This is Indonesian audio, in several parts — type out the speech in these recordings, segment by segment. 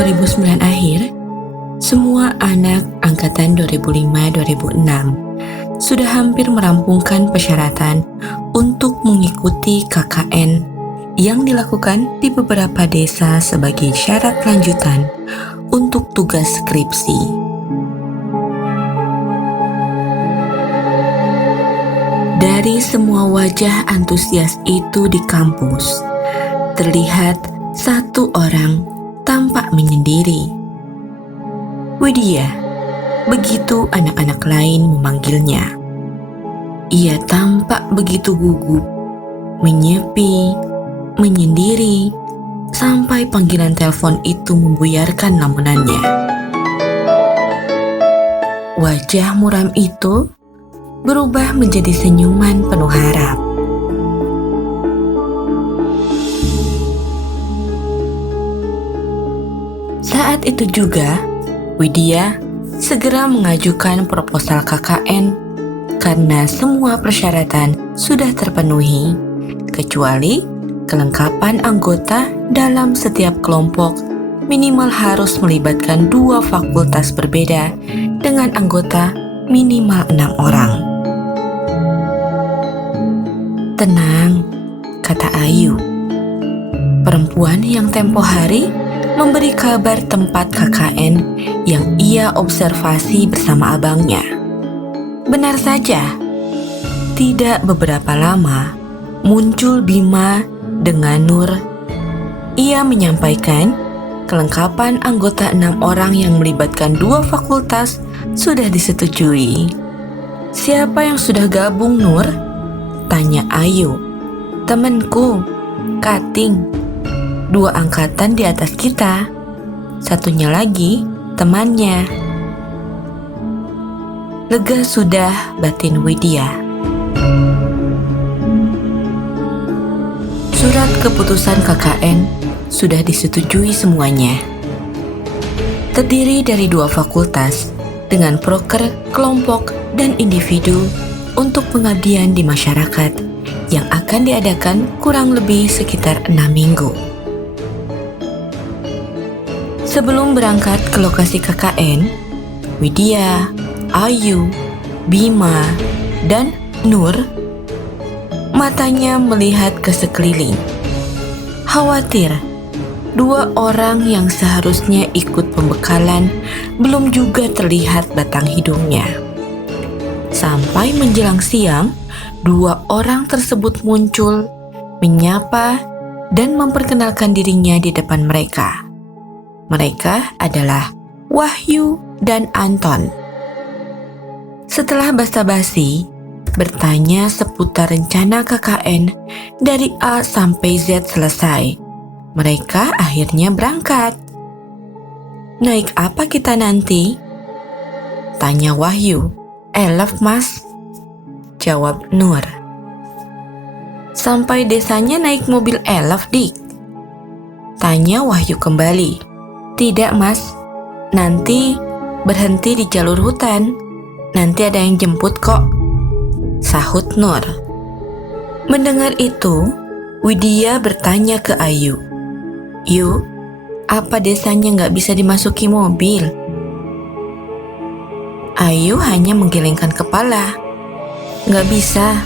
2009 akhir, semua anak angkatan 2005-2006 sudah hampir merampungkan persyaratan untuk mengikuti KKN yang dilakukan di beberapa desa sebagai syarat lanjutan untuk tugas skripsi. Dari semua wajah antusias itu di kampus, terlihat satu orang tampak menyendiri. Widya, begitu anak-anak lain memanggilnya. Ia tampak begitu gugup, menyepi, menyendiri, sampai panggilan telepon itu membuyarkan lamunannya. Wajah muram itu berubah menjadi senyuman penuh harap. Saat itu juga, Widya segera mengajukan proposal KKN karena semua persyaratan sudah terpenuhi, kecuali kelengkapan anggota dalam setiap kelompok minimal harus melibatkan 2 fakultas berbeda dengan anggota minimal 6 orang. Tenang, kata Ayu, perempuan yang tempo hari memberi kabar tempat KKN yang ia observasi bersama abangnya. Benar saja, tidak beberapa lama muncul Bima dengan Nur. Ia menyampaikan kelengkapan anggota 6 orang yang melibatkan 2 fakultas sudah disetujui. Siapa yang sudah gabung, Nur? Tanya Ayu. Temanku, Kating. 2 angkatan di atas kita. Satunya lagi temannya. Lega sudah batin Widya. Surat keputusan KKN sudah disetujui semuanya. Terdiri dari 2 fakultas dengan proker, kelompok, dan individu untuk pengabdian di masyarakat yang akan diadakan kurang lebih sekitar 6 minggu. Sebelum berangkat ke lokasi KKN, Widya, Ayu, Bima, dan Nur matanya melihat ke sekeliling. Khawatir, 2 orang yang seharusnya ikut pembekalan belum juga terlihat batang hidungnya. Sampai menjelang siang, 2 orang tersebut muncul, menyapa, dan memperkenalkan dirinya di depan mereka. Mereka adalah Wahyu dan Anton. Setelah basa-basi, bertanya seputar rencana KKN dari A sampai Z selesai, mereka akhirnya berangkat. Naik apa kita nanti? Tanya Wahyu. Elf, Mas, jawab Nur. Sampai desanya naik mobil elf, Dik? Tanya Wahyu kembali. Tidak, Mas, nanti berhenti di jalur hutan. Nanti ada yang jemput kok, sahut Nur. Mendengar itu, Widya bertanya ke Ayu. Yu, apa desanya nggak bisa dimasuki mobil? Ayu hanya menggelengkan kepala. Nggak bisa,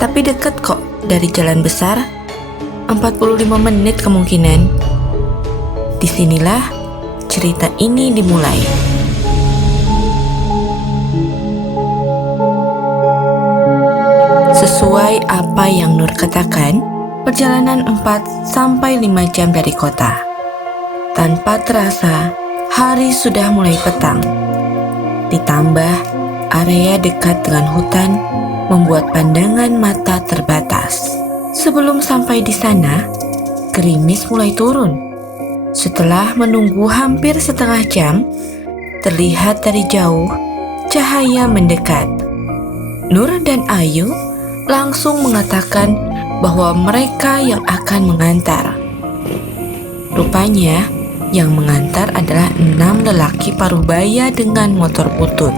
tapi deket kok dari jalan besar. 45 menit kemungkinan. Disinilah cerita ini dimulai. Sesuai apa yang Nur katakan, perjalanan 4-5 jam dari kota. Tanpa terasa, hari sudah mulai petang. Ditambah, area dekat dengan hutan membuat pandangan mata terbatas. Sebelum sampai di sana, gerimis mulai turun. Setelah menunggu hampir setengah jam, terlihat dari jauh cahaya mendekat. Nur dan Ayu langsung mengatakan bahwa mereka yang akan mengantar. Rupanya, yang mengantar adalah 6 lelaki parubaya dengan motor butut.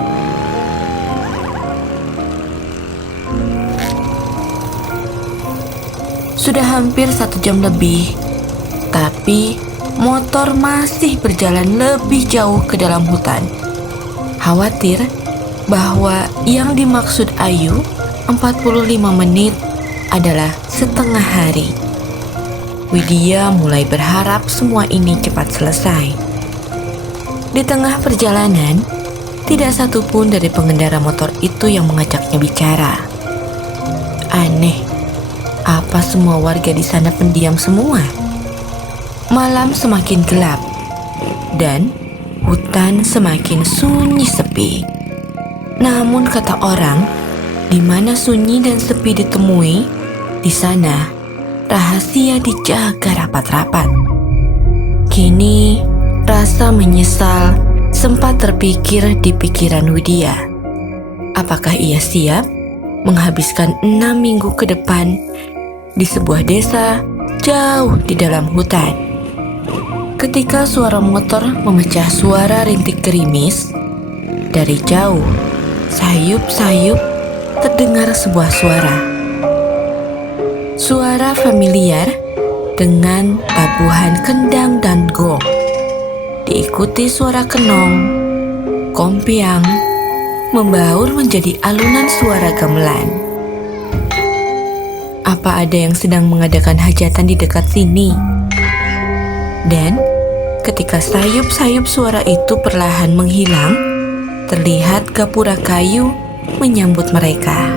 Sudah hampir 1 jam lebih, tapi motor masih berjalan lebih jauh ke dalam hutan. Khawatir bahwa yang dimaksud Ayu 45 menit adalah setengah hari. Widya mulai berharap semua ini cepat selesai. Di tengah perjalanan, tidak satupun dari pengendara motor itu yang mengajaknya bicara. Aneh, apa semua warga di sana pendiam semua? Malam semakin gelap dan hutan semakin sunyi sepi. Namun kata orang, di mana sunyi dan sepi ditemui, di sana rahasia dijaga rapat-rapat. Kini rasa menyesal sempat terpikir di pikiran Widya. Apakah ia siap menghabiskan 6 minggu ke depan di sebuah desa jauh di dalam hutan? Ketika suara motor memecah suara rintik gerimis, dari jauh, sayup-sayup terdengar sebuah suara. Suara familiar dengan tabuhan kendang dan gong. Diikuti suara kenong, kompiang, membaur menjadi alunan suara gamelan. Apa ada yang sedang mengadakan hajatan di dekat sini? Dan ketika sayup-sayup suara itu perlahan menghilang, terlihat gapura kayu menyambut mereka.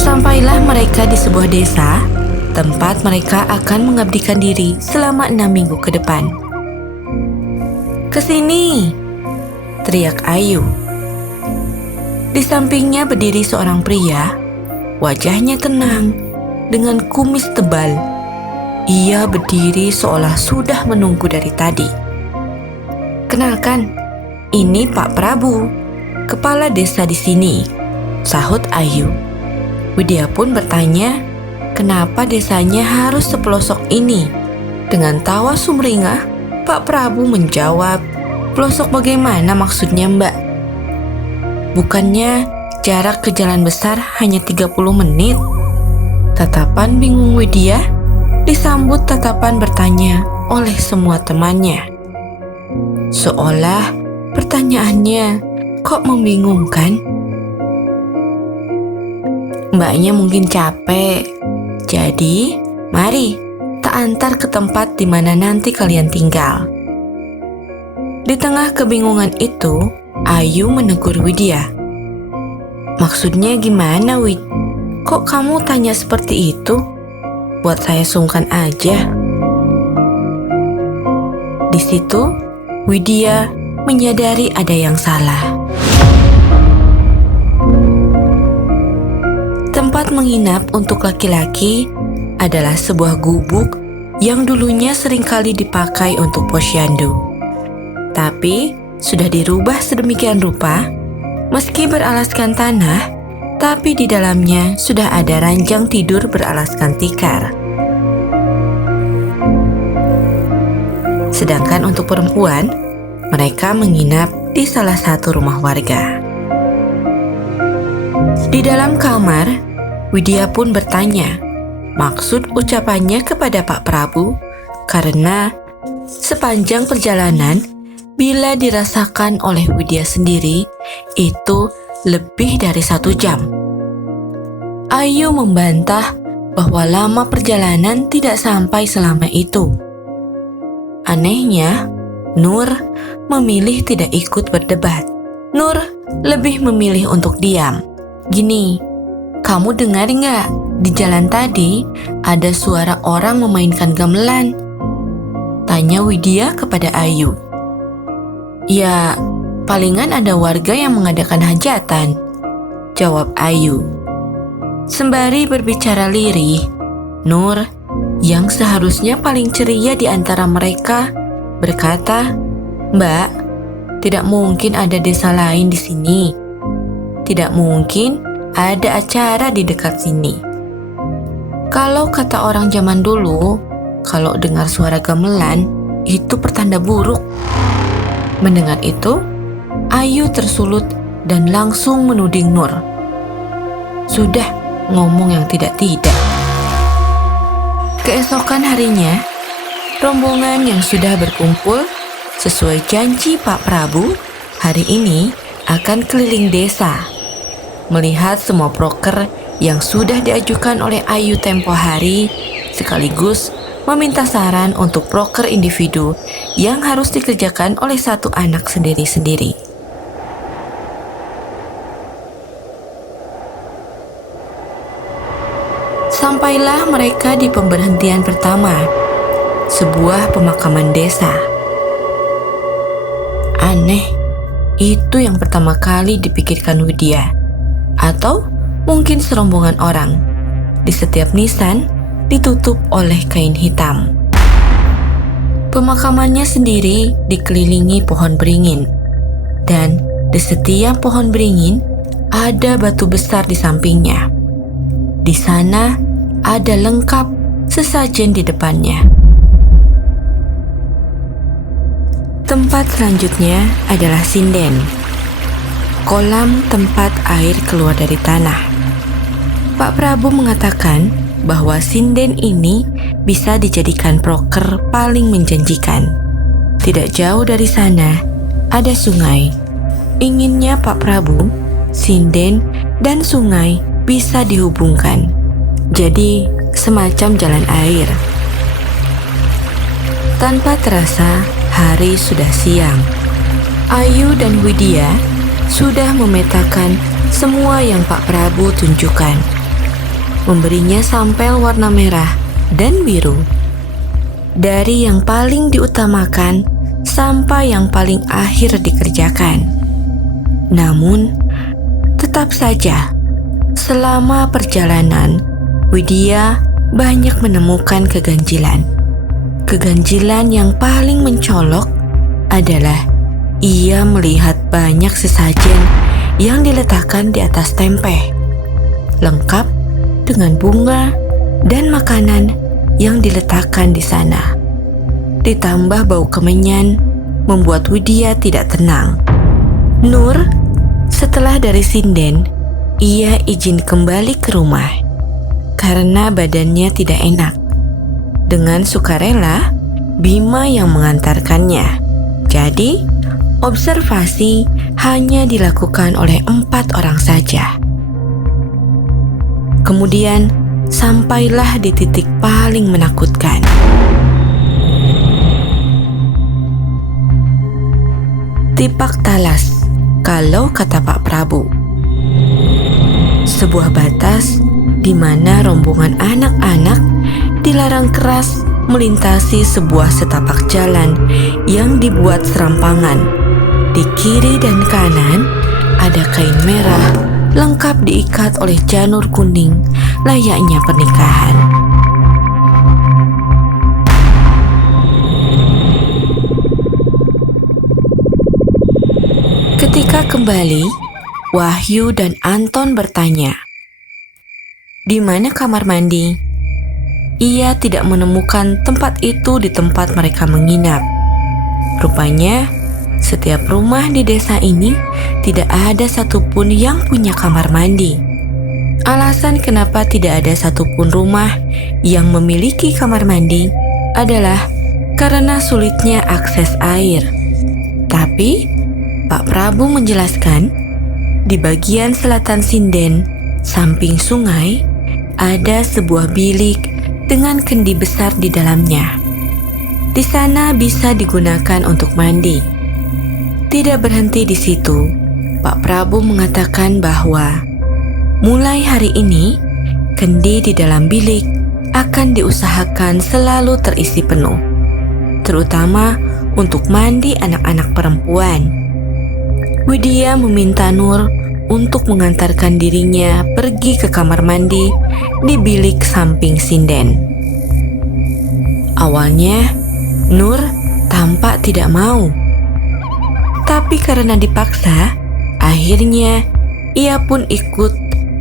Sampailah mereka di sebuah desa, tempat mereka akan mengabdikan diri selama 6 minggu ke depan. "Kesini!" teriak Ayu. Di sampingnya berdiri seorang pria, wajahnya tenang, dengan kumis tebal. Ia berdiri seolah sudah menunggu dari tadi. "Kenalkan, ini Pak Prabu, kepala desa di sini," sahut Ayu. Widya pun bertanya, kenapa desanya harus sepelosok ini? Dengan tawa sumringah, Pak Prabu menjawab, "Pelosok bagaimana maksudnya, Mbak? Bukannya jarak ke jalan besar hanya 30 menit?" Tatapan bingung Widya disambut tatapan bertanya oleh semua temannya. Seolah pertanyaannya kok membingungkan. Mbaknya mungkin capek, jadi mari tak antar ke tempat di mana nanti kalian tinggal. Di tengah kebingungan itu, Ayu menegur Widya. "Maksudnya gimana, Wid? Kok kamu tanya seperti itu? Buat saya sungkan aja." Di situ, Widya menyadari ada yang salah. Tempat menginap untuk laki-laki adalah sebuah gubuk yang dulunya seringkali dipakai untuk posyandu. Tapi sudah dirubah sedemikian rupa, meski beralaskan tanah, tapi di dalamnya sudah ada ranjang tidur beralaskan tikar. Sedangkan untuk perempuan, mereka menginap di salah satu rumah warga. Di dalam kamar, Widya pun bertanya maksud ucapannya kepada Pak Prabu, karena sepanjang perjalanan, bila dirasakan oleh Widya sendiri, itu lebih dari 1 jam. Ayu membantah bahwa lama perjalanan tidak sampai selama itu. Anehnya, Nur memilih tidak ikut berdebat. Nur lebih memilih untuk diam. "Gini, kamu dengar nggak? Di jalan tadi ada suara orang memainkan gamelan," tanya Widya kepada Ayu. "Ya, palingan ada warga yang mengadakan hajatan," jawab Ayu. Sembari berbicara lirih, Nur yang seharusnya paling ceria di antara mereka berkata, "Mbak, tidak mungkin ada desa lain di sini. Tidak mungkin ada acara di dekat sini. Kalau kata orang zaman dulu, kalau dengar suara gamelan, itu pertanda buruk." Mendengar itu, Ayu tersulut dan langsung menuding Nur. "Sudah ngomong yang tidak-tidak." Keesokan harinya, rombongan yang sudah berkumpul sesuai janji Pak Prabu hari ini akan keliling desa, melihat semua proker yang sudah diajukan oleh Ayu tempo hari, sekaligus meminta saran untuk proker individu yang harus dikerjakan oleh satu anak sendiri-sendiri. Sampailah mereka di pemberhentian pertama, sebuah pemakaman desa. Aneh, itu yang pertama kali dipikirkan Widya. Atau mungkin serombongan orang. Di setiap nisan ditutup oleh kain hitam. Pemakamannya sendiri dikelilingi pohon beringin. Dan di setiap pohon beringin ada batu besar di sampingnya. Di sana ada lengkap sesajen di depannya. Tempat selanjutnya adalah sinden, kolam tempat air keluar dari tanah. Pak Prabu mengatakan bahwa sinden ini bisa dijadikan proker paling menjanjikan. Tidak jauh dari sana ada sungai. Inginnya Pak Prabu, sinden dan sungai bisa dihubungkan. Jadi semacam jalan air. Tanpa terasa hari sudah siang. Ayu dan Widya sudah memetakan semua yang Pak Prabu tunjukkan. Memberinya sampel warna merah dan biru. Dari yang paling diutamakan sampai yang paling akhir dikerjakan. Namun, tetap saja selama perjalanan Widya banyak menemukan keganjilan. Keganjilan yang paling mencolok adalah ia melihat banyak sesajen yang diletakkan di atas tempe, lengkap dengan bunga dan makanan yang diletakkan di sana. Ditambah bau kemenyan membuat Widya tidak tenang. Nur, setelah dari sinden, ia izin kembali ke rumah karena badannya tidak enak. Dengan sukarela, Bima yang mengantarkannya. Jadi, observasi hanya dilakukan oleh 4 orang saja. Kemudian, sampailah di titik paling menakutkan. Tipak talas, kalau kata Pak Prabu. Sebuah batas di mana rombongan anak-anak dilarang keras melintasi sebuah setapak jalan yang dibuat serampangan. Di kiri dan kanan ada kain merah lengkap diikat oleh janur kuning layaknya pernikahan. Ketika kembali, Wahyu dan Anton bertanya, "Di mana kamar mandi?" Ia tidak menemukan tempat itu di tempat mereka menginap. Rupanya, setiap rumah di desa ini tidak ada satupun yang punya kamar mandi. Alasan kenapa tidak ada satupun rumah yang memiliki kamar mandi adalah karena sulitnya akses air. Tapi, Pak Prabu menjelaskan, di bagian selatan sinden, samping sungai, ada sebuah bilik dengan kendi besar di dalamnya. Di sana bisa digunakan untuk mandi. Tidak berhenti di situ, Pak Prabu mengatakan bahwa mulai hari ini, kendi di dalam bilik akan diusahakan selalu terisi penuh, terutama untuk mandi anak-anak perempuan. Widya meminta Nur untuk mengantarkan dirinya pergi ke kamar mandi di bilik samping sinden. Awalnya, Nur tampak tidak mau. Tapi karena dipaksa, akhirnya ia pun ikut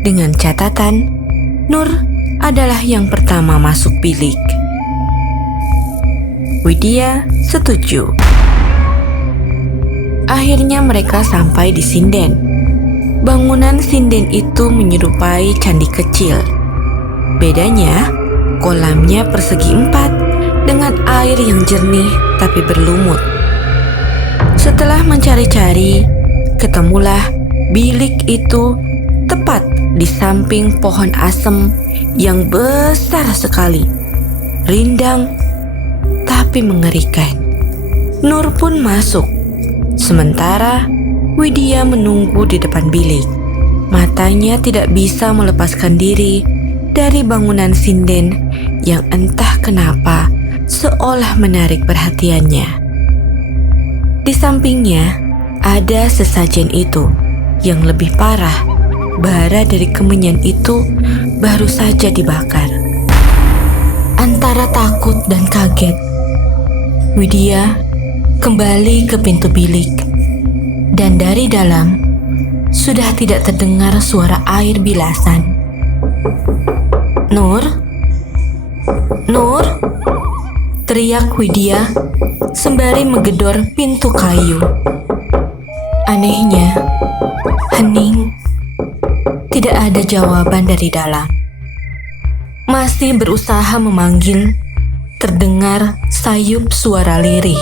dengan catatan Nur adalah yang pertama masuk bilik. Widya setuju. Akhirnya mereka sampai di sinden. Bangunan sinden itu menyerupai candi kecil. Bedanya, Kolamnya persegi 4 dengan air yang jernih tapi berlumut. Setelah mencari-cari, ketemulah bilik itu tepat di samping pohon asem yang besar sekali, rindang tapi mengerikan. Nur pun masuk, sementara Widya menunggu di depan bilik. Matanya tidak bisa melepaskan diri dari bangunan sinden yang entah kenapa seolah menarik perhatiannya. Di sampingnya ada sesajen itu yang lebih parah. Bara dari kemenyan itu baru saja dibakar. Antara takut dan kaget, Widya kembali ke pintu bilik, dan dari dalam sudah tidak terdengar suara air bilasan. "Nur? Nur?" teriak Widya sembari menggedor pintu kayu. Anehnya, hening. Tidak ada jawaban dari dalam. Masih berusaha memanggil, terdengar sayup suara lirih.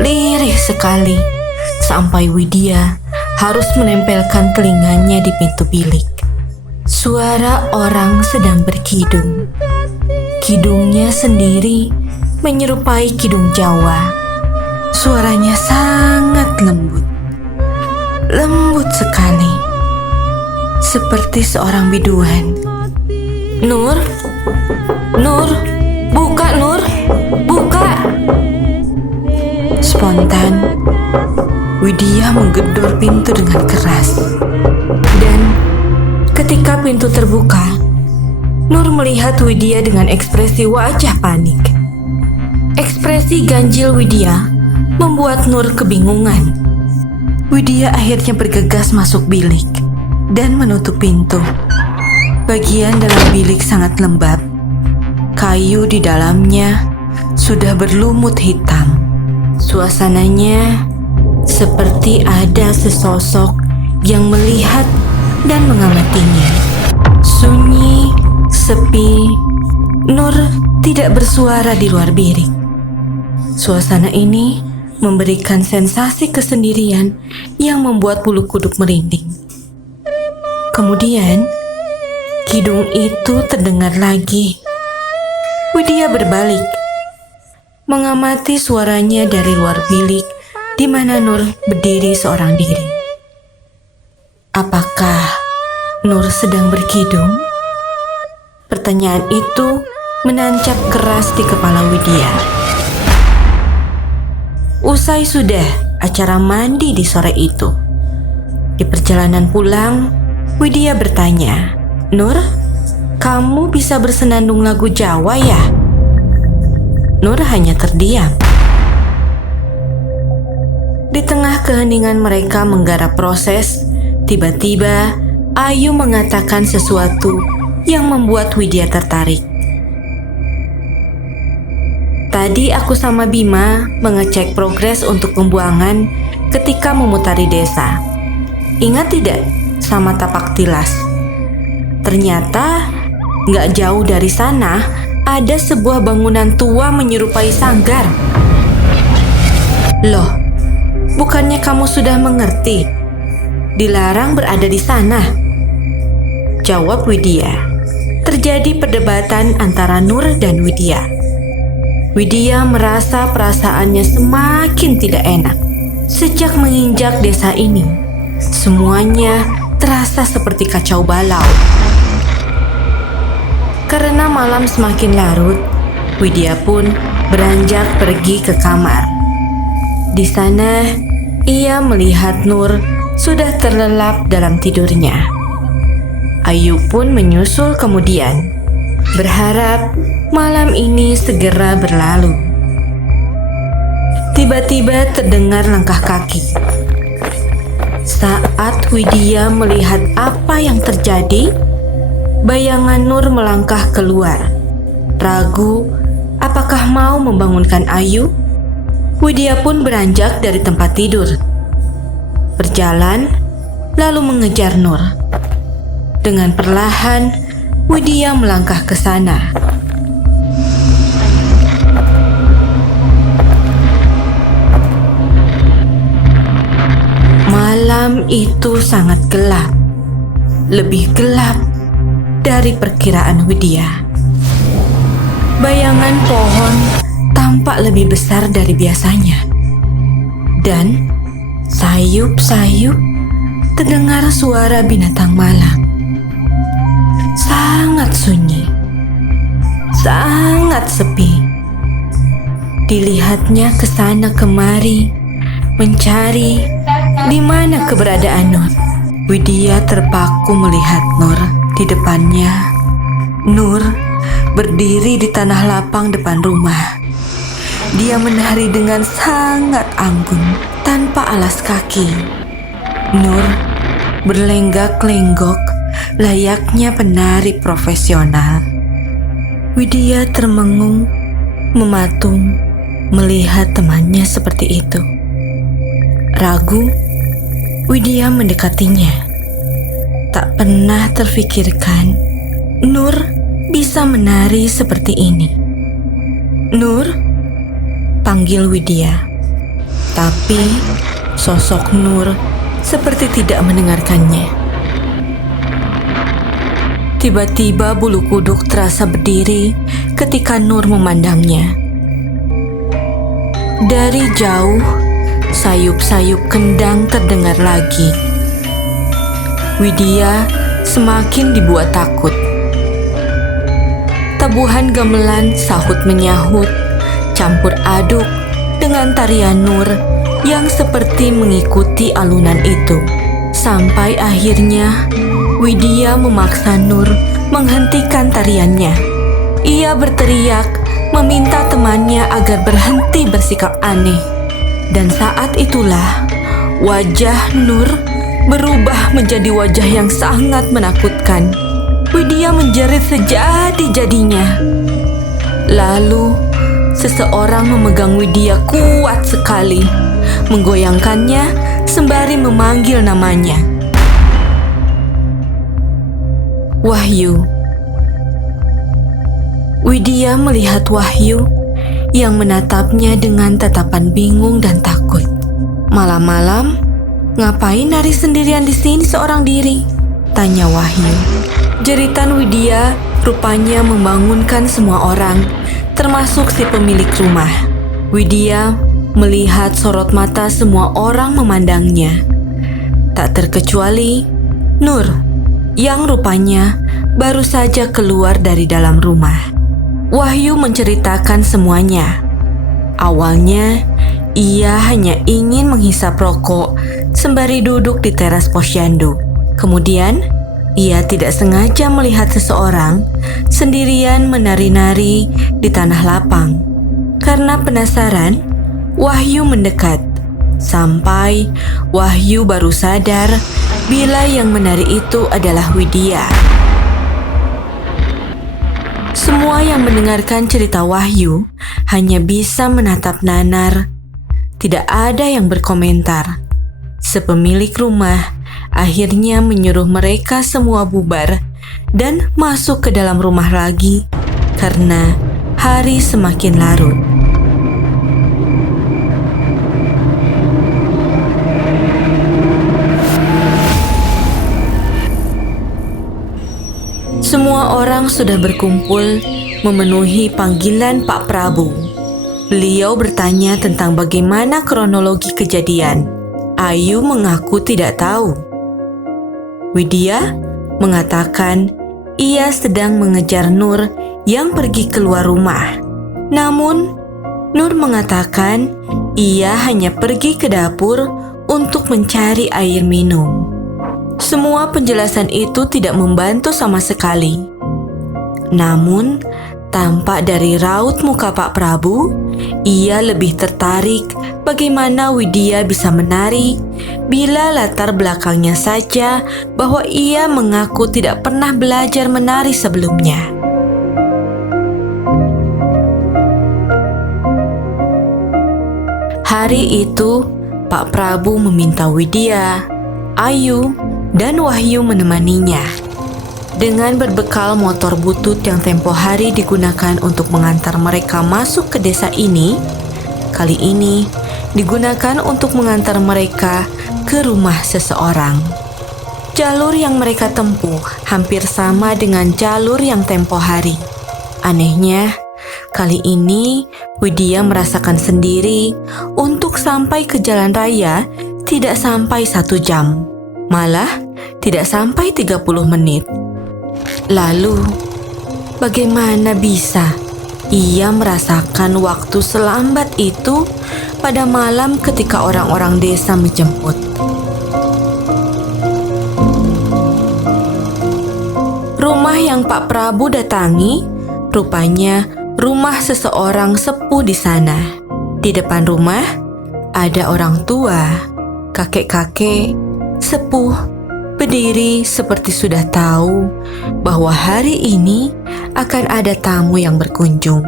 Lirih sekali, sampai Widya harus menempelkan telinganya di pintu bilik. Suara orang sedang berkidung. Kidungnya sendiri menyerupai kidung Jawa. Suaranya sangat lembut. Lembut sekali, seperti seorang biduan. "Nur? Nur? Buka, Nur! Buka!" Spontan, Widya menggedor pintu dengan keras. Dan ketika pintu terbuka, Nur melihat Widya dengan ekspresi wajah panik. Ekspresi ganjil Widya membuat Nur kebingungan. Widya akhirnya bergegas masuk bilik dan menutup pintu. Bagian dalam bilik sangat lembab. Kayu di dalamnya sudah berlumut hitam. Suasananya seperti ada sesosok yang melihat dan mengamatinya. Sunyi, sepi. Nur tidak bersuara di luar bilik. Suasana ini memberikan sensasi kesendirian yang membuat bulu kuduk merinding. Kemudian, kidung itu terdengar lagi. Widya berbalik, mengamati suaranya dari luar bilik di mana Nur berdiri seorang diri. Apakah Nur sedang berkidung? Pertanyaan itu menancap keras di kepala Widya. Usai sudah acara mandi di sore itu, di perjalanan pulang, Widya bertanya, "Nur, kamu bisa bersenandung lagu Jawa ya?" Nur hanya terdiam. Di tengah keheningan mereka menggarap proses, tiba-tiba Ayu mengatakan sesuatu yang membuat Widya tertarik. "Tadi aku sama Bima mengecek progres untuk pembuangan ketika memutari desa. Ingat tidak sama tapak tilas? Ternyata gak jauh dari sana ada sebuah bangunan tua menyerupai sanggar." "Loh, bukannya kamu sudah mengerti? Dilarang berada di sana," jawab Widya. Terjadi perdebatan antara Nur dan Widya. Widya merasa perasaannya semakin tidak enak. Sejak menginjak desa ini, semuanya terasa seperti kacau balau. Karena malam semakin larut, Widya pun beranjak pergi ke kamar. Di sana, ia melihat Nur sudah terlelap dalam tidurnya. Ayu pun menyusul kemudian, berharap malam ini segera berlalu. Tiba-tiba terdengar langkah kaki. Saat Widya melihat apa yang terjadi, bayangan Nur melangkah keluar. Ragu apakah mau membangunkan Ayu, Widya pun beranjak dari tempat tidur. Berjalan, lalu mengejar Nur. Dengan perlahan, Widya melangkah ke sana. Malam itu sangat gelap, lebih gelap dari perkiraan Widya. Bayangan pohon tampak lebih besar dari biasanya. Dan sayup-sayup terdengar suara binatang malang. Sangat sunyi, sangat sepi. Dilihatnya ke sana kemari, mencari di mana keberadaan Nur. Widya terpaku melihat Nur di depannya. Nur berdiri di tanah lapang depan rumah. Dia menari dengan sangat anggun tanpa alas kaki. Nur berlenggak-lenggok layaknya penari profesional. Widya termengung, mematung, melihat temannya seperti itu. Ragu, Widya mendekatinya. Tak pernah terfikirkan Nur bisa menari seperti ini. "Nur," panggil Widya. Tapi sosok Nur seperti tidak mendengarkannya. Tiba-tiba bulu kuduk terasa berdiri ketika Nur memandangnya. Dari jauh, sayup-sayup kendang terdengar lagi. Widya semakin dibuat takut. Tabuhan gamelan sahut menyahut, campur aduk dengan tarian Nur yang seperti mengikuti alunan itu. Sampai akhirnya Widya memaksa Nur menghentikan tariannya. Ia berteriak meminta temannya agar berhenti bersikap aneh. Dan saat itulah wajah Nur berubah menjadi wajah yang sangat menakutkan. Widya menjerit sejadi-jadinya. Lalu seseorang memegang Widya kuat sekali, menggoyangkannya sembari memanggil namanya. Wahyu. Widya melihat Wahyu yang menatapnya dengan tatapan bingung dan takut. "Malam-malam, ngapain nari sendirian di sini seorang diri?" tanya Wahyu. Jeritan Widya rupanya membangunkan semua orang, termasuk si pemilik rumah. Widya melihat sorot mata semua orang memandangnya. Tak terkecuali Nur, yang rupanya baru saja keluar dari dalam rumah. Wahyu menceritakan semuanya. Awalnya, ia hanya ingin menghisap rokok sembari duduk di teras posyandu. Kemudian, ia tidak sengaja melihat seseorang sendirian menari-nari di tanah lapang. Karena penasaran, Wahyu mendekat. Sampai Wahyu baru sadar bila yang menari itu adalah Widya. Semua yang mendengarkan cerita Wahyu hanya bisa menatap nanar. Tidak ada yang berkomentar. Sepemilik rumah akhirnya menyuruh mereka semua bubar dan masuk ke dalam rumah lagi karena hari semakin larut. Semua orang sudah berkumpul memenuhi panggilan Pak Prabu. Beliau bertanya tentang bagaimana kronologi kejadian. Ayu mengaku tidak tahu. Widya mengatakan ia sedang mengejar Nur yang pergi keluar rumah. Namun, Nur mengatakan ia hanya pergi ke dapur untuk mencari air minum. Semua penjelasan itu tidak membantu sama sekali. Namun, tampak dari raut muka Pak Prabu, ia lebih tertarik bagaimana Widya bisa menari bila latar belakangnya saja bahwa ia mengaku tidak pernah belajar menari sebelumnya. Hari itu, Pak Prabu meminta Widya, Ayu, dan Wahyu menemaninya. Dengan berbekal motor butut yang tempo hari digunakan untuk mengantar mereka masuk ke desa ini, kali ini digunakan untuk mengantar mereka ke rumah seseorang. Jalur yang mereka tempuh hampir sama dengan jalur yang tempo hari. Anehnya, kali ini Widya merasakan sendiri untuk sampai ke jalan raya tidak sampai 1 jam. Malah tidak sampai 30 menit. Lalu, bagaimana bisa ia merasakan waktu selambat itu pada malam ketika orang-orang desa menjemput? Rumah yang Pak Prabu datangi rupanya rumah seseorang sepuh di sana. Di depan rumah ada orang tua, kakek-kakek, sepuh, berdiri seperti sudah tahu bahwa hari ini akan ada tamu yang berkunjung.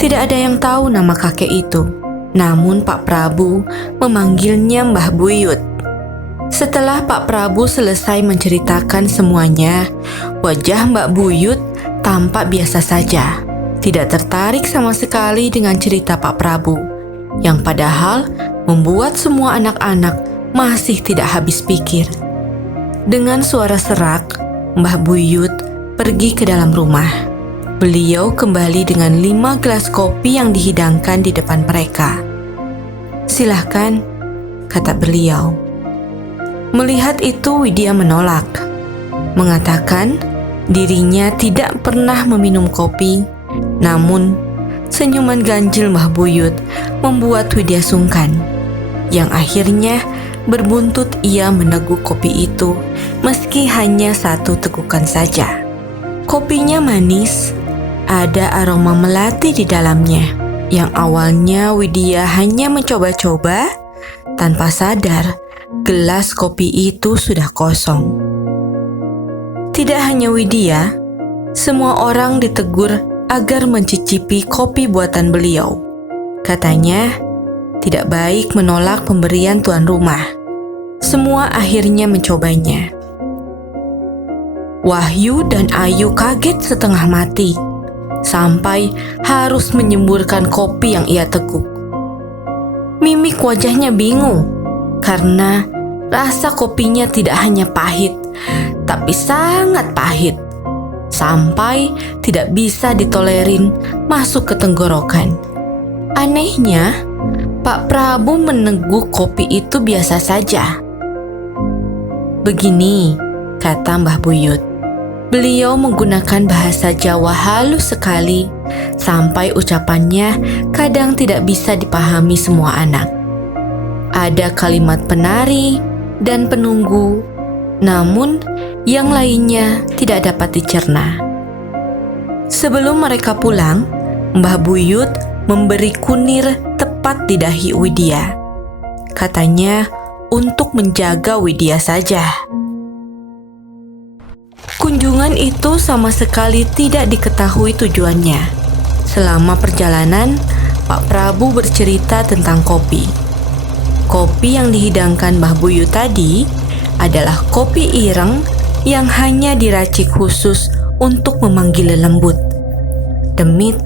Tidak ada yang tahu nama kakek itu, namun Pak Prabu memanggilnya Mbah Buyut. Setelah Pak Prabu selesai menceritakan semuanya, wajah Mbak Buyut tampak biasa saja, tidak tertarik sama sekali dengan cerita Pak Prabu, yang padahal membuat semua anak-anak masih tidak habis pikir. Dengan suara serak, Mbah Buyut pergi ke dalam rumah. Beliau kembali dengan 5 gelas kopi yang dihidangkan di depan mereka. "Silahkan," kata beliau. Melihat itu, Widya menolak, mengatakan dirinya tidak pernah meminum kopi. Namun, senyuman ganjil Mbah Buyut membuat Widya sungkan, yang akhirnya berbuntut ia meneguk kopi itu meski hanya 1 tegukan saja. Kopinya manis, ada aroma melati di dalamnya. Yang awalnya Widya hanya mencoba-coba, tanpa sadar gelas kopi itu sudah kosong. Tidak hanya Widya, semua orang ditegur agar mencicipi kopi buatan beliau. Katanya, tidak baik menolak pemberian tuan rumah. Semua akhirnya mencobanya. Wahyu dan Ayu kaget setengah mati, sampai harus menyemburkan kopi yang ia teguk. Mimik wajahnya bingung, karena rasa kopinya tidak hanya pahit, tapi sangat pahit, sampai tidak bisa ditolerin masuk ke tenggorokan. Anehnya, Pak Prabu meneguk kopi itu biasa saja. "Begini," kata Mbah Buyut. Beliau menggunakan bahasa Jawa halus sekali, sampai ucapannya kadang tidak bisa dipahami semua anak. Ada kalimat penari dan penunggu, namun yang lainnya tidak dapat dicerna. Sebelum mereka pulang, Mbah Buyut memberi kunir tepat di dahi Widya. Katanya untuk menjaga Widya saja. Kunjungan itu sama sekali tidak diketahui tujuannya. Selama perjalanan, Pak Prabu bercerita tentang kopi. Kopi yang dihidangkan Mbah Buyut tadi adalah kopi ireng yang hanya diracik khusus untuk memanggil lembut, demit,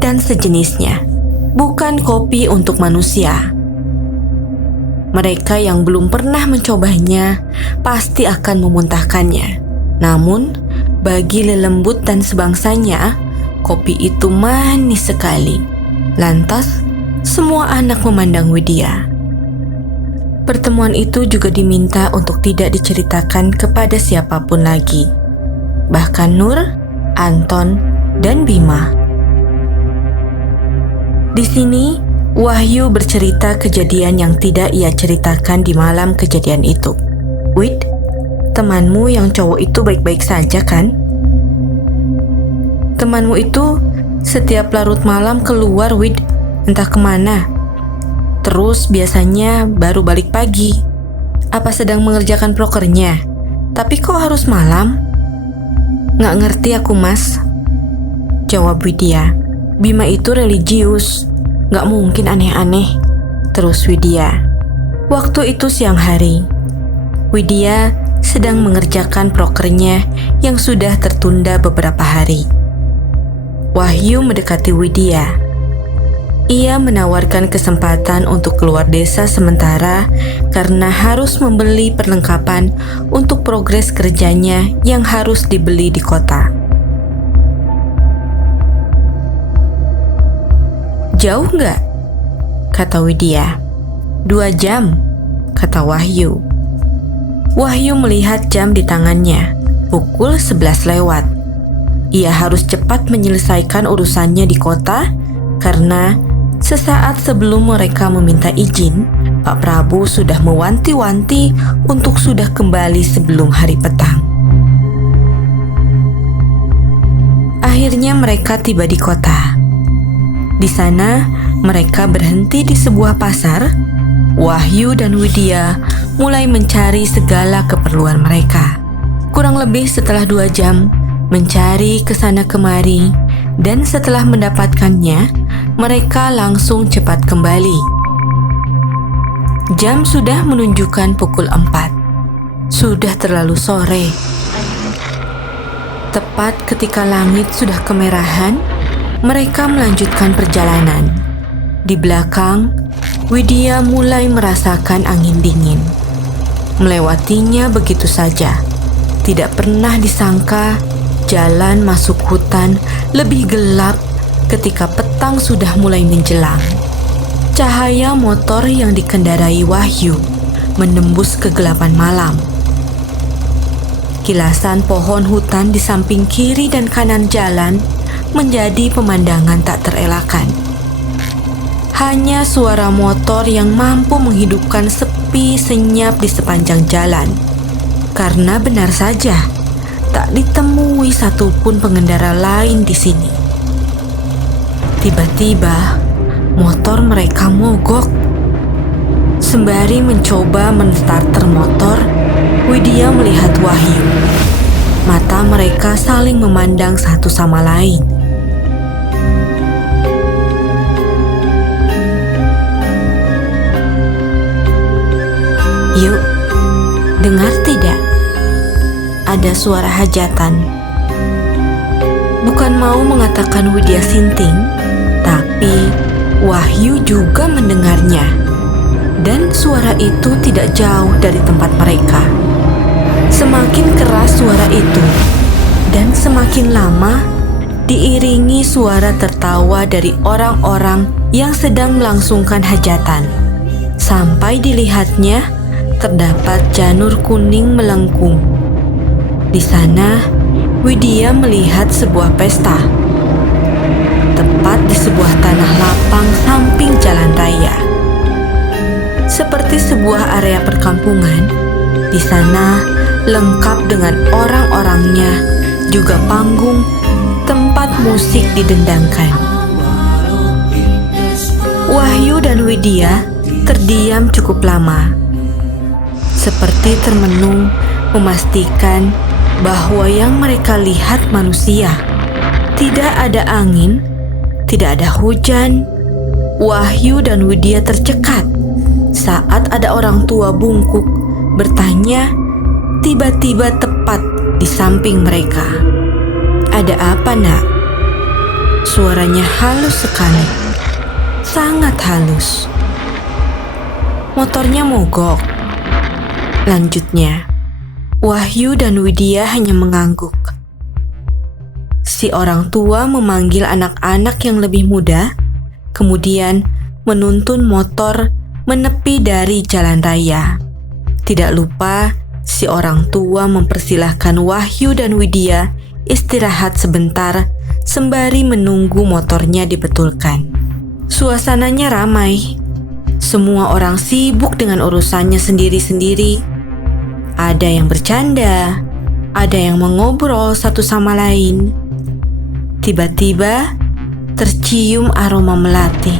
dan sejenisnya, bukan kopi untuk manusia. Mereka yang belum pernah mencobanya pasti akan memuntahkannya. Namun, bagi lelembut dan sebangsanya, kopi itu manis sekali. Lantas, semua anak memandang Widya. Pertemuan itu juga diminta untuk tidak diceritakan kepada siapapun lagi, bahkan Nur, Anton, dan Bima. Di sini, Wahyu bercerita kejadian yang tidak ia ceritakan di malam kejadian itu. "Wid, temanmu yang cowok itu baik-baik saja kan? Temanmu itu setiap larut malam keluar, Wid, entah kemana. Terus biasanya baru balik pagi. Apa sedang mengerjakan prokernya? Tapi kok harus malam?" "Nggak ngerti aku, Mas," jawab Widya. "Bima itu religius, nggak mungkin aneh-aneh," terus Widya. Waktu itu siang hari. Widya sedang mengerjakan prokernya yang sudah tertunda beberapa hari. Wahyu mendekati Widya. Ia menawarkan kesempatan untuk keluar desa sementara karena harus membeli perlengkapan untuk progres kerjanya yang harus dibeli di kota. "Jauh nggak?" kata Widya. "2 jam," kata Wahyu. Wahyu melihat jam di tangannya, pukul 11 lewat. Ia harus cepat menyelesaikan urusannya di kota karena sesaat sebelum mereka meminta izin, Pak Prabu sudah mewanti-wanti untuk sudah kembali sebelum hari petang. Akhirnya mereka tiba di kota. Di sana, mereka berhenti di sebuah pasar. Wahyu dan Widya mulai mencari segala keperluan mereka. Kurang lebih setelah 2 jam, mencari ke sana kemari, dan setelah mendapatkannya, mereka langsung cepat kembali. Jam sudah menunjukkan pukul 4. Sudah terlalu sore. Tepat ketika langit sudah kemerahan, mereka melanjutkan perjalanan. Di belakang, Widya mulai merasakan angin dingin. Melewatinya begitu saja. Tidak pernah disangka jalan masuk hutan lebih gelap ketika petang sudah mulai menjelang. Cahaya motor yang dikendarai Wahyu menembus kegelapan malam. Kilasan pohon hutan di samping kiri dan kanan jalan menjadi pemandangan tak terelakkan. Hanya suara motor yang mampu menghidupkan sepi senyap di sepanjang jalan. Karena benar saja, tak ditemui satupun pengendara lain di sini. Tiba-tiba, motor mereka mogok. Sembari mencoba menstarter motor, Widya melihat Wahyu. Mata mereka saling memandang satu sama lain. "Yuk, dengar tidak? Ada suara hajatan." Bukan mau mengatakan Widya sinting, tapi Wahyu juga mendengarnya. Dan suara itu tidak jauh dari tempat mereka. Semakin keras suara itu, dan semakin lama diiringi suara tertawa dari orang-orang yang sedang melangsungkan hajatan. Sampai dilihatnya, terdapat janur kuning melengkung. Di sana, Widya melihat sebuah pesta. Tepat di sebuah tanah lapang samping jalan raya. Seperti sebuah area perkampungan, di sana lengkap dengan orang-orangnya, juga panggung tempat musik didendangkan. Wahyu dan Widya terdiam cukup lama, seperti termenung memastikan bahwa yang mereka lihat manusia. Tidak ada angin, tidak ada hujan. Wahyu dan Widya tercekat saat ada orang tua bungkuk bertanya tiba-tiba tepat di samping mereka. "Ada apa, Nak?" Suaranya halus sekali, sangat halus. "Motornya mogok," lanjutnya. Wahyu dan Widya hanya mengangguk. Si orang tua memanggil anak-anak yang lebih muda, kemudian menuntun motor menepi dari jalan raya. Tidak lupa, si orang tua mempersilahkan Wahyu dan Widya istirahat sebentar sembari menunggu motornya dibetulkan. Suasananya ramai. Semua orang sibuk dengan urusannya sendiri-sendiri. Ada yang bercanda, ada yang mengobrol satu sama lain. Tiba-tiba tercium aroma melati.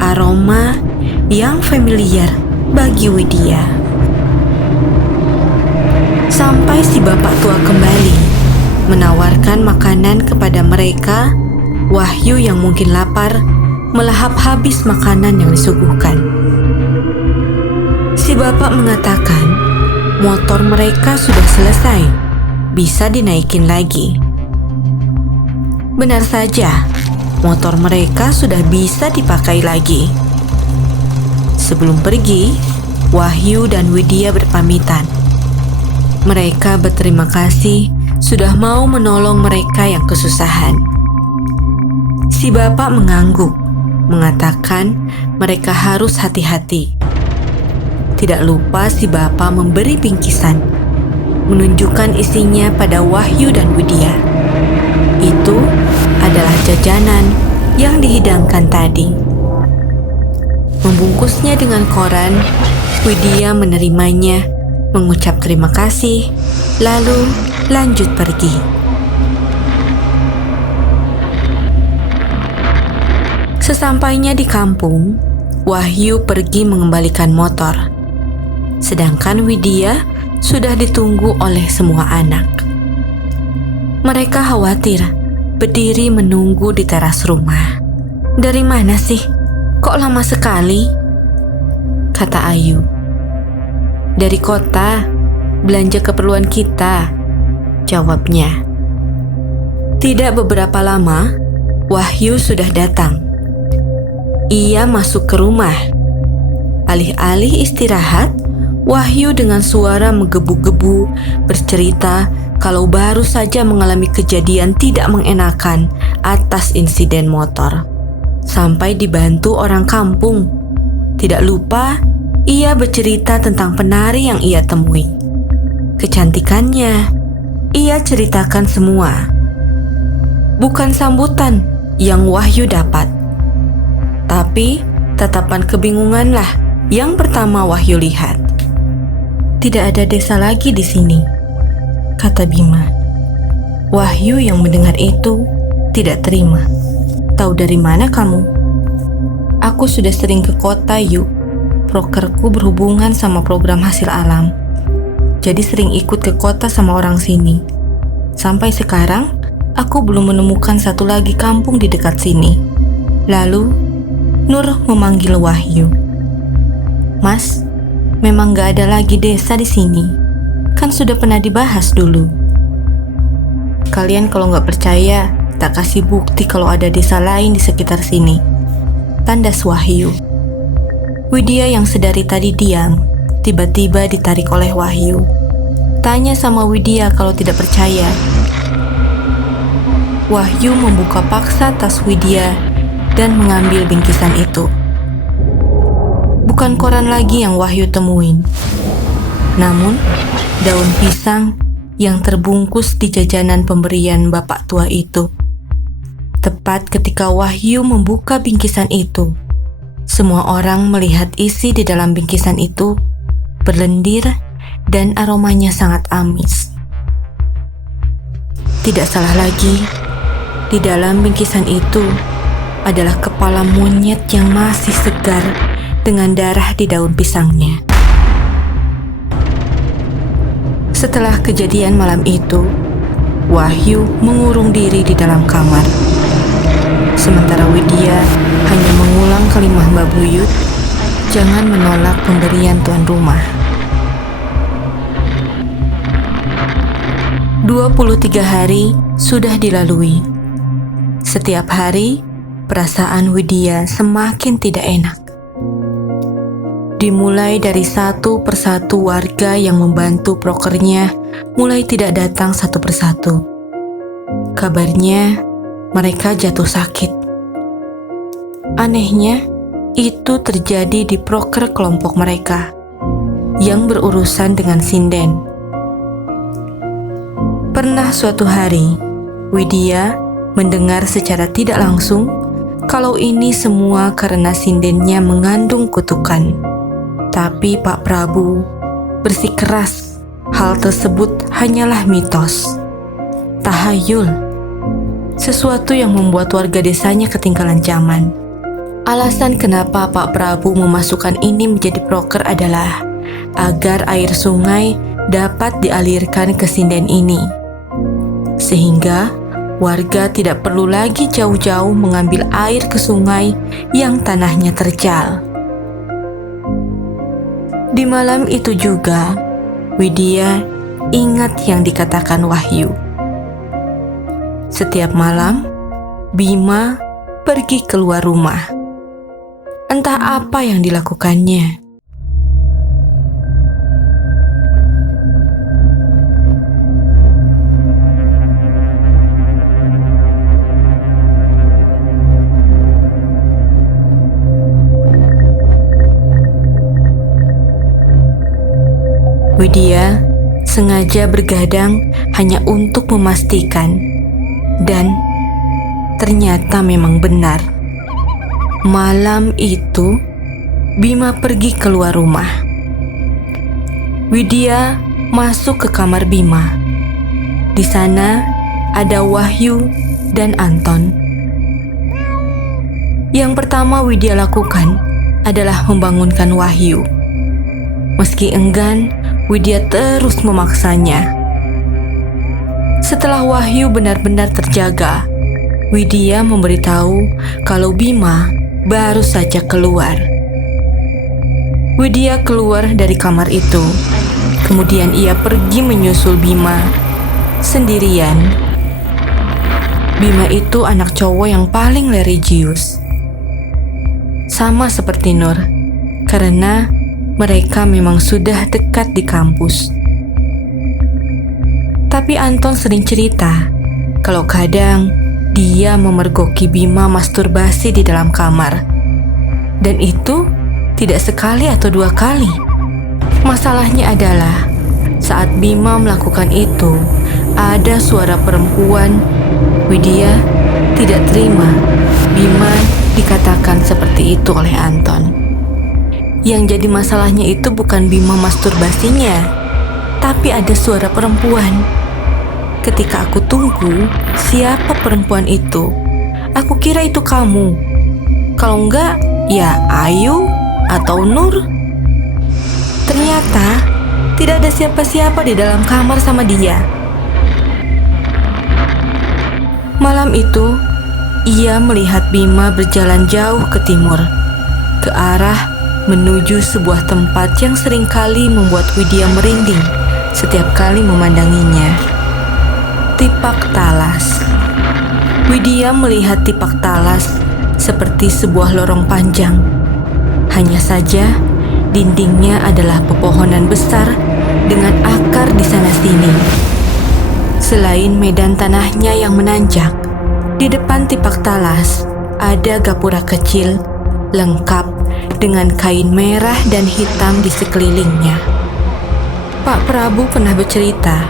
Aroma yang familiar bagi Widya. Sampai si bapak tua kembali menawarkan makanan kepada mereka. Wahyu yang mungkin lapar melahap habis makanan yang disuguhkan. Si bapak mengatakan motor mereka sudah selesai, bisa dinaikin lagi. Benar saja, motor mereka sudah bisa dipakai lagi. Sebelum pergi, Wahyu dan Widya berpamitan. Mereka berterima kasih sudah mau menolong mereka yang kesusahan. Si bapak mengangguk, mengatakan mereka harus hati-hati. Tidak lupa si bapak memberi bingkisan, menunjukkan isinya pada Wahyu dan Widya. Itu adalah jajanan yang dihidangkan tadi. Membungkusnya dengan koran, Widya menerimanya, mengucap terima kasih, lalu lanjut pergi. Sesampainya di kampung, Wahyu pergi mengembalikan motor. Sedangkan Widya sudah ditunggu oleh semua anak. Mereka khawatir, berdiri menunggu di teras rumah. "Dari mana sih? Kok lama sekali?" kata Ayu. "Dari kota, belanja keperluan kita," jawabnya. Tidak beberapa lama, Wahyu sudah datang. Ia masuk ke rumah. Alih-alih istirahat, Wahyu dengan suara menggebu-gebu bercerita kalau baru saja mengalami kejadian tidak mengenakan atas insiden motor. Sampai dibantu orang kampung. Tidak lupa, ia bercerita tentang penari yang ia temui. Kecantikannya, ia ceritakan semua. Bukan sambutan yang Wahyu dapat, tapi tatapan kebingunganlah yang pertama Wahyu lihat. "Tidak ada desa lagi di sini," kata Bima. Wahyu yang mendengar itu tidak terima. "Tahu dari mana kamu?" "Aku sudah sering ke kota, Yu. Prokerku berhubungan sama program hasil alam. Jadi sering ikut ke kota sama orang sini. Sampai sekarang, aku belum menemukan satu lagi kampung di dekat sini." Lalu, Nur memanggil Wahyu. "Mas, memang gak ada lagi desa di sini. Kan sudah pernah dibahas dulu." "Kalian kalau gak percaya, tak kasih bukti kalau ada desa lain di sekitar sini," tandas Wahyu. Widya yang sedari tadi diam, tiba-tiba ditarik oleh Wahyu. Tanya sama Widya kalau tidak percaya. Wahyu membuka paksa tas Widya dan mengambil bingkisan itu. Bukan koran lagi yang Wahyu temuin, namun daun pisang yang terbungkus di jajanan pemberian bapak tua itu. Tepat ketika Wahyu membuka bingkisan itu, semua orang melihat isi di dalam bingkisan itu berlendir dan aromanya sangat amis. Tidak salah lagi, di dalam bingkisan itu adalah kepala monyet yang masih segar dengan darah di daun pisangnya. Setelah kejadian malam itu, Wahyu mengurung diri di dalam kamar. Sementara Widya hanya mengulang kalimat Mbak Buyut, "Jangan menolak pemberian tuan rumah." 23 hari sudah dilalui. Setiap hari, perasaan Widya semakin tidak enak. Dimulai dari satu persatu warga yang membantu prokernya mulai tidak datang satu persatu. Kabarnya mereka jatuh sakit. Anehnya, itu terjadi di proker kelompok mereka yang berurusan dengan sinden. Pernah suatu hari, Widya mendengar secara tidak langsung kalau ini semua karena sindennya mengandung kutukan. Tapi Pak Prabu bersikeras hal tersebut hanyalah mitos, tahayul, sesuatu yang membuat warga desanya ketinggalan zaman. Alasan kenapa Pak Prabu memasukkan ini menjadi proker adalah agar air sungai dapat dialirkan ke sinden ini, sehingga warga tidak perlu lagi jauh-jauh mengambil air ke sungai yang tanahnya terjal. Di malam itu juga, Widya ingat yang dikatakan Wahyu. Setiap malam, Bima pergi keluar rumah. Entah apa yang dilakukannya. Widya sengaja bergadang hanya untuk memastikan, dan ternyata memang benar. Malam itu, Bima pergi keluar rumah. Widya masuk ke kamar Bima. Di sana ada Wahyu dan Anton. Yang pertama Widya lakukan adalah membangunkan Wahyu. Meski enggan, Widya terus memaksanya. Setelah Wahyu benar-benar terjaga, Widya memberitahu kalau Bima baru saja keluar. Widya keluar dari kamar itu. Kemudian ia pergi menyusul Bima sendirian. Bima itu anak cowok yang paling religius. Sama seperti Nur, karena mereka memang sudah dekat di kampus. Tapi Anton sering cerita kalau kadang dia memergoki Bima masturbasi di dalam kamar. Dan itu tidak sekali atau 2 kali. Masalahnya adalah saat Bima melakukan itu, ada suara perempuan. Widya tidak terima Bima dikatakan seperti itu oleh Anton. Yang jadi masalahnya itu bukan Bima masturbasinya, tapi ada suara perempuan. Ketika aku tunggu siapa perempuan itu, aku kira itu kamu. Kalau enggak, ya Ayu atau Nur. Ternyata tidak ada siapa-siapa di dalam kamar sama dia. Malam itu, ia melihat Bima berjalan jauh ke timur, ke arah menuju sebuah tempat yang seringkali membuat Widya merinding setiap kali memandanginya. Tipak Talas. Widya melihat Tipak Talas seperti sebuah lorong panjang. Hanya saja dindingnya adalah pepohonan besar dengan akar di sana-sini. Selain medan tanahnya yang menanjak, di depan Tipak Talas ada gapura kecil lengkap dengan kain merah dan hitam di sekelilingnya. Pak Prabu pernah bercerita,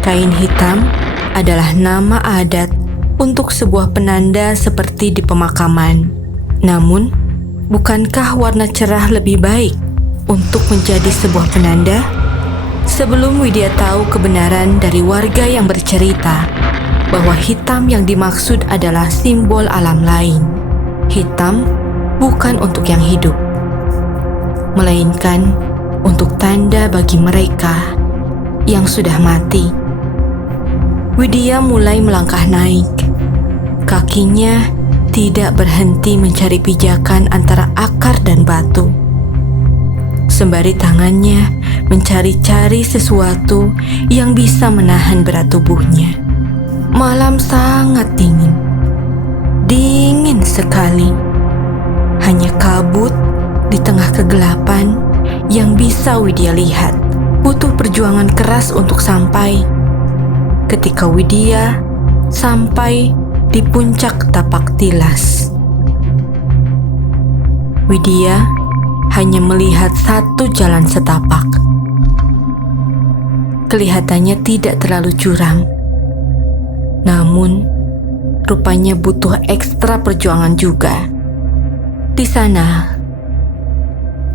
kain hitam adalah nama adat untuk sebuah penanda seperti di pemakaman. Namun, bukankah warna cerah lebih baik untuk menjadi sebuah penanda? Sebelum Widya tahu kebenaran dari warga yang bercerita bahwa hitam yang dimaksud adalah simbol alam lain. Hitam bukan untuk yang hidup, melainkan untuk tanda bagi mereka yang sudah mati. Widya mulai melangkah naik. Kakinya tidak berhenti mencari pijakan antara akar dan batu. Sembari tangannya mencari-cari sesuatu yang bisa menahan berat tubuhnya. Malam sangat dingin. Dingin sekali. Hanya kabut di tengah kegelapan yang bisa Widya lihat. Butuh perjuangan keras untuk sampai. Ketika Widya sampai di puncak Tapak Tilas, Widya hanya melihat satu jalan setapak. Kelihatannya tidak terlalu curam. Namun, rupanya butuh ekstra perjuangan juga. Di sana,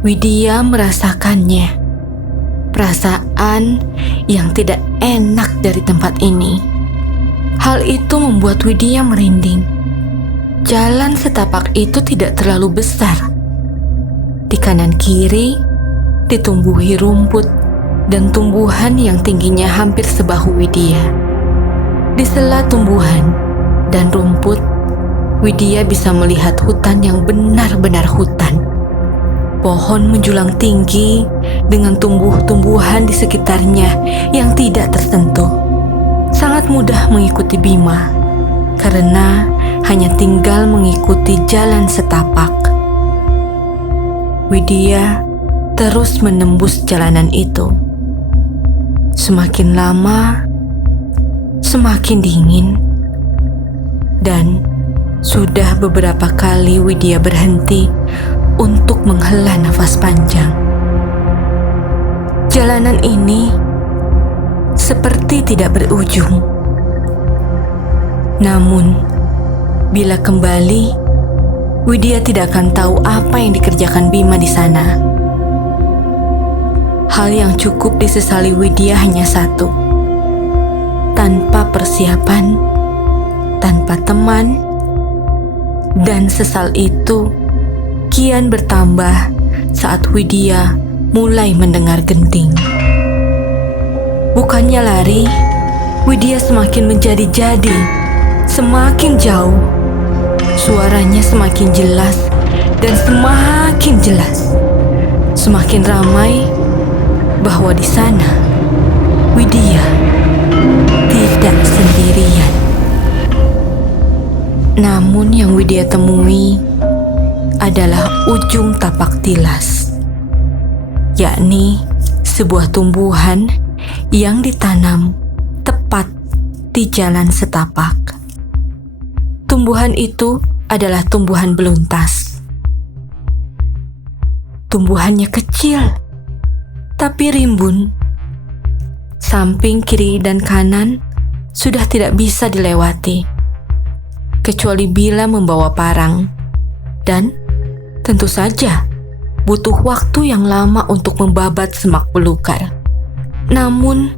Widya merasakannya. Perasaan yang tidak enak dari tempat ini. Hal itu membuat Widya merinding. Jalan setapak itu tidak terlalu besar. Di kanan kiri ditumbuhi rumput dan tumbuhan yang tingginya hampir sebahu Widya. Di sela tumbuhan dan rumput, Widya bisa melihat hutan yang benar-benar hutan. Pohon menjulang tinggi dengan tumbuh-tumbuhan di sekitarnya yang tidak tersentuh. Sangat mudah mengikuti Bima karena hanya tinggal mengikuti jalan setapak. Widya terus menembus jalanan itu. Semakin lama, semakin dingin, dan sudah beberapa kali Widya berhenti untuk menghela nafas panjang. Jalanan ini seperti tidak berujung. Namun, bila kembali, Widya tidak akan tahu apa yang dikerjakan Bima di sana. Hal yang cukup disesali Widya hanya satu. Tanpa persiapan, tanpa teman, dan sesal itu kian bertambah saat Widya mulai mendengar genting. Bukannya lari, Widya semakin menjadi-jadi, semakin jauh. Suaranya semakin jelas dan semakin jelas. Semakin ramai bahwa di sana Widya tidak sendirian. Namun yang Widya temui adalah ujung tapak tilas, yakni sebuah tumbuhan yang ditanam tepat di jalan setapak. Tumbuhan itu adalah tumbuhan beluntas. Tumbuhannya kecil, tapi rimbun. Samping kiri dan kanan sudah tidak bisa dilewati, kecuali bila membawa parang. Dan tentu saja butuh waktu yang lama untuk membabat semak belukar. Namun,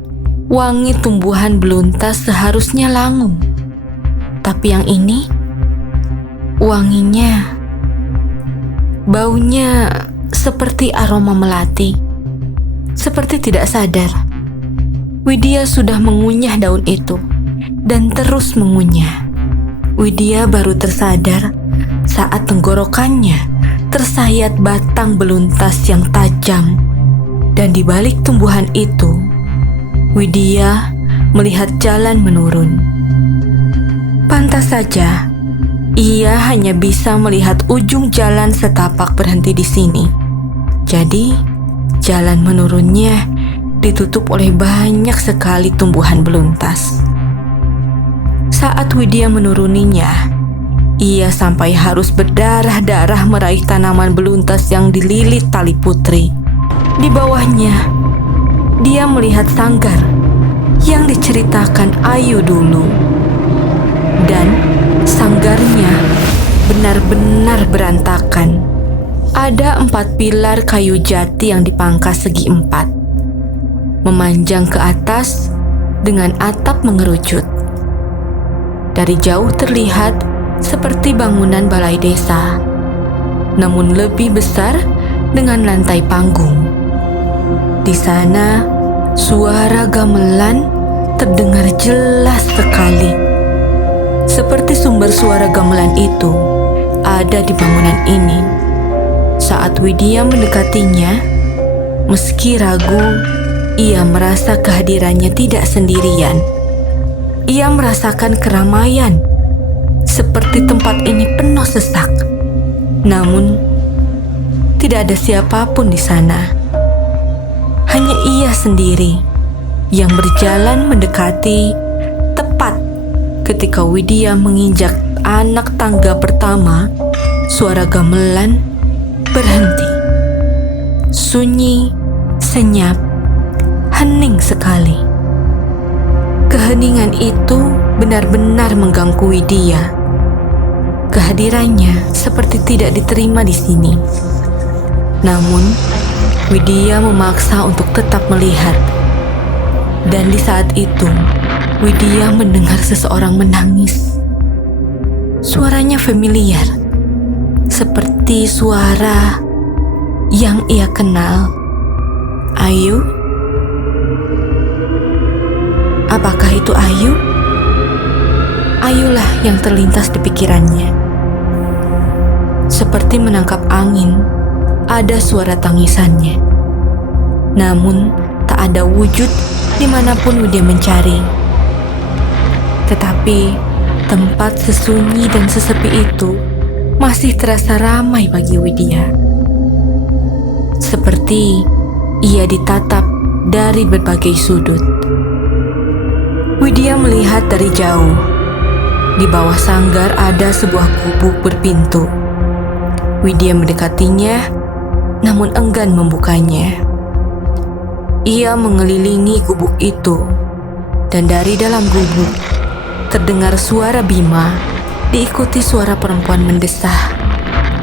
wangi tumbuhan beluntas seharusnya langung. Tapi yang ini, wanginya, baunya seperti aroma melati. Seperti tidak sadar, Widya sudah mengunyah daun itu dan terus mengunyah. Widya baru tersadar saat tenggorokannya tersayat batang beluntas yang tajam. Dan di balik tumbuhan itu, Widya melihat jalan menurun. Pantas saja, ia hanya bisa melihat ujung jalan setapak berhenti di sini. Jadi, jalan menurunnya ditutup oleh banyak sekali tumbuhan beluntas. Saat Widya menuruninya, ia sampai harus berdarah-darah meraih tanaman beluntas yang dililit tali putri. Di bawahnya, dia melihat sanggar yang diceritakan Ayu dulu. Dan sanggarnya benar-benar berantakan. Ada 4 pilar kayu jati yang dipangkas segi 4, memanjang ke atas dengan atap mengerucut. Dari jauh terlihat seperti bangunan balai desa, namun lebih besar dengan lantai panggung. Di sana, suara gamelan terdengar jelas sekali. Seperti sumber suara gamelan itu ada di bangunan ini. Saat Widya mendekatinya, meski ragu, ia merasa kehadirannya tidak sendirian. Ia merasakan keramaian, seperti tempat ini penuh sesak. Namun, tidak ada siapapun di sana. Hanya ia sendiri yang berjalan mendekati tepat ketika Widya menginjak anak tangga pertama. Suara gamelan berhenti. Sunyi, senyap, hening sekali. Keheningan itu benar-benar mengganggu Widya. Kehadirannya seperti tidak diterima di sini. Namun, Widya memaksa untuk tetap melihat. Dan di saat itu, Widya mendengar seseorang menangis. Suaranya familiar, seperti suara yang ia kenal. Ayu? Apakah itu Ayu? Ayulah yang terlintas di pikirannya. Seperti menangkap angin, ada suara tangisannya. Namun, tak ada wujud dimanapun Widya mencari. Tetapi, tempat sesunyi dan sesepi itu masih terasa ramai bagi Widya. Seperti ia ditatap dari berbagai sudut. Widya melihat dari jauh. Di bawah sanggar ada sebuah gubuk berpintu. Widya mendekatinya, namun enggan membukanya. Ia mengelilingi gubuk itu, dan dari dalam gubuk terdengar suara Bima diikuti suara perempuan mendesah,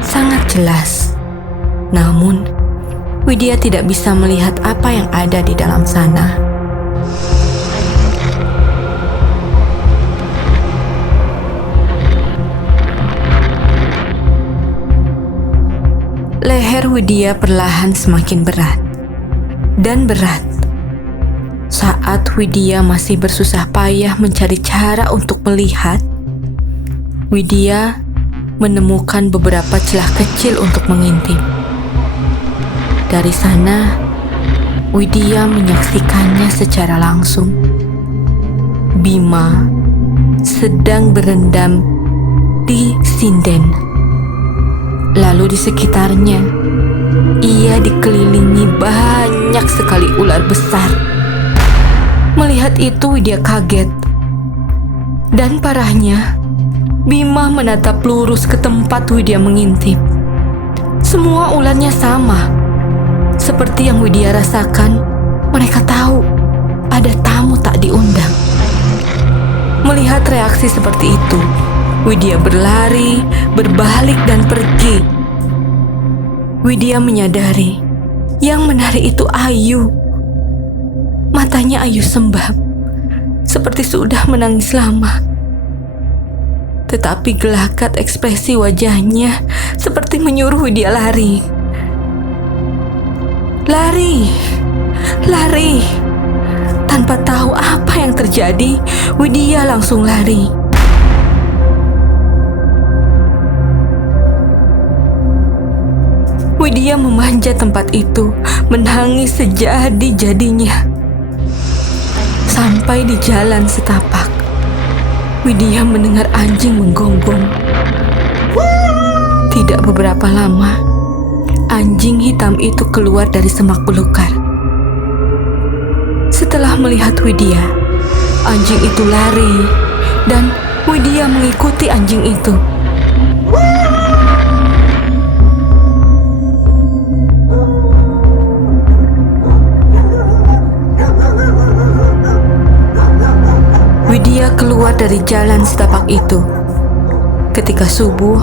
sangat jelas. Namun, Widya tidak bisa melihat apa yang ada di dalam sana. Leher Widya perlahan semakin berat dan berat. Saat Widya masih bersusah payah mencari cara untuk melihat, Widya menemukan beberapa celah kecil untuk mengintip. Dari sana, Widya menyaksikannya secara langsung. Bima sedang berendam di sinden. Lalu di sekitarnya, ia dikelilingi banyak sekali ular besar. Melihat itu, Widya kaget. Dan parahnya, Bima menatap lurus ke tempat Widya mengintip. Semua ularnya sama. Seperti yang Widya rasakan, mereka tahu ada tamu tak diundang. Melihat reaksi seperti itu, Widya berlari, berbalik dan pergi. Widya menyadari yang menari itu Ayu. Matanya Ayu sembab, seperti sudah menangis lama. Tetapi gelagat ekspresi wajahnya seperti menyuruh Widya lari. Lari, lari. Tanpa tahu apa yang terjadi, Widya langsung lari. Widya memanjat tempat itu, menangis sejadi-jadinya. Sampai di jalan setapak, Widya mendengar anjing menggonggong. Tidak beberapa lama, anjing hitam itu keluar dari semak belukar. Setelah melihat Widya, anjing itu lari, dan Widya mengikuti anjing itu. Widya keluar dari jalan setapak itu. Ketika subuh,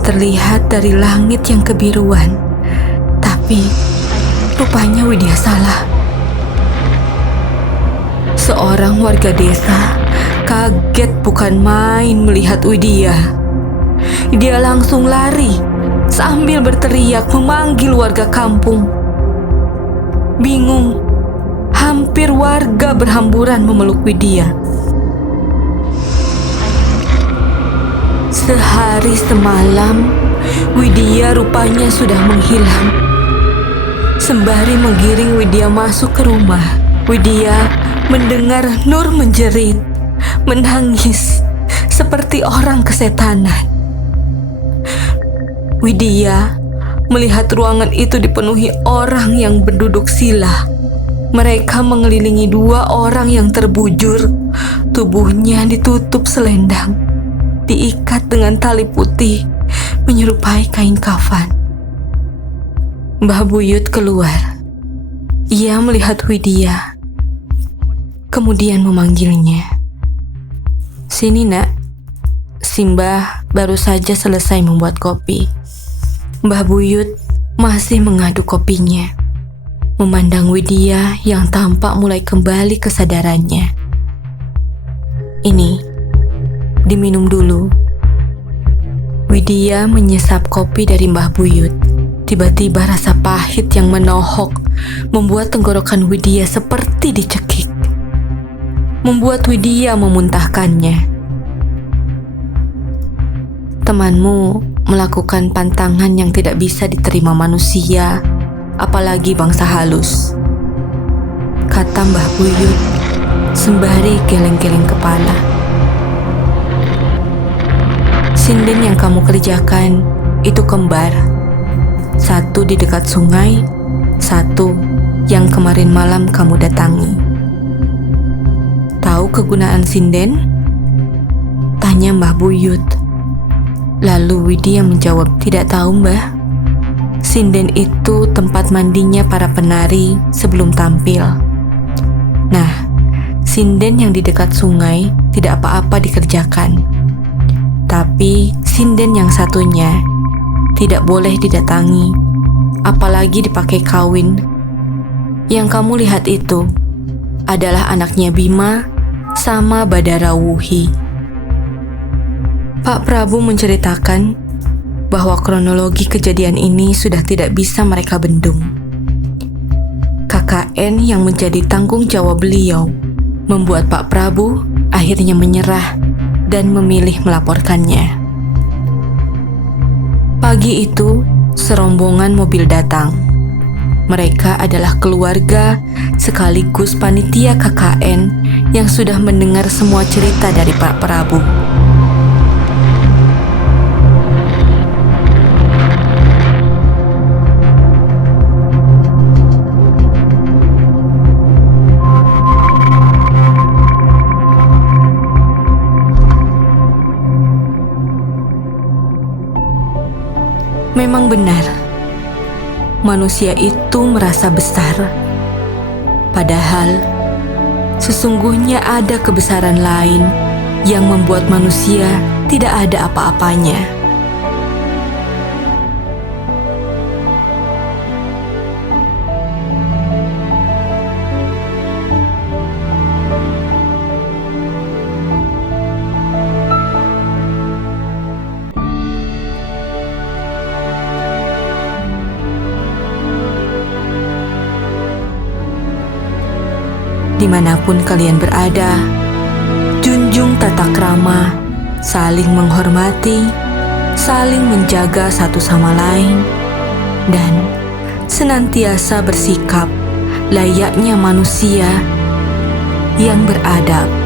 terlihat dari langit yang kebiruan. Tapi, rupanya Widya salah. Seorang warga desa kaget bukan main melihat Widya. Dia langsung lari sambil berteriak memanggil warga kampung. Bingung, hampir warga berhamburan memeluk Widya. Sehari semalam, Widya rupanya sudah menghilang. Sembari menggiring Widya masuk ke rumah, Widya mendengar Nur menjerit, menangis, seperti orang kesetanan. Widya melihat ruangan itu dipenuhi orang yang berduduk sila. Mereka mengelilingi dua orang yang terbujur, tubuhnya ditutup selendang, diikat dengan tali putih menyerupai kain kafan. Mbah Buyut keluar. Ia melihat Widya, kemudian memanggilnya. "Sini nak, Simbah baru saja selesai membuat kopi." Mbah Buyut masih mengaduk kopinya, memandang Widya yang tampak mulai kembali kesadarannya. "Ini, diminum dulu." Widya menyesap kopi dari Mbah Buyut. Tiba-tiba rasa pahit yang menohok membuat tenggorokan Widya seperti dicekik, membuat Widya memuntahkannya. "Temanmu melakukan pantangan yang tidak bisa diterima manusia, apalagi bangsa halus," kata Mbah Buyut sembari geleng-geleng kepala. Sinden yang kamu kerjakan itu kembar. Satu di dekat sungai, satu yang kemarin malam kamu datangi. Tahu kegunaan sinden? Tanya Mbah Buyut. Lalu Widya menjawab, tidak tahu Mbah. Sinden itu tempat mandinya para penari sebelum tampil. Nah, sinden yang di dekat sungai tidak apa-apa dikerjakan. Tapi sinden yang satunya tidak boleh didatangi, apalagi dipakai kawin. Yang kamu lihat itu adalah anaknya Bima sama Badara Wuhi. Pak Prabu menceritakan bahwa kronologi kejadian ini sudah tidak bisa mereka bendung. KKN yang menjadi tanggung jawab beliau membuat Pak Prabu akhirnya menyerah dan memilih melaporkannya. Pagi itu, serombongan mobil datang. Mereka adalah keluarga sekaligus panitia KKN yang sudah mendengar semua cerita dari Pak Prabu. Memang benar, manusia itu merasa besar. Padahal, sesungguhnya ada kebesaran lain yang membuat manusia tidak ada apa-apanya. Dimanapun kalian berada, junjung tata krama, saling menghormati, saling menjaga satu sama lain, dan senantiasa bersikap layaknya manusia yang beradab.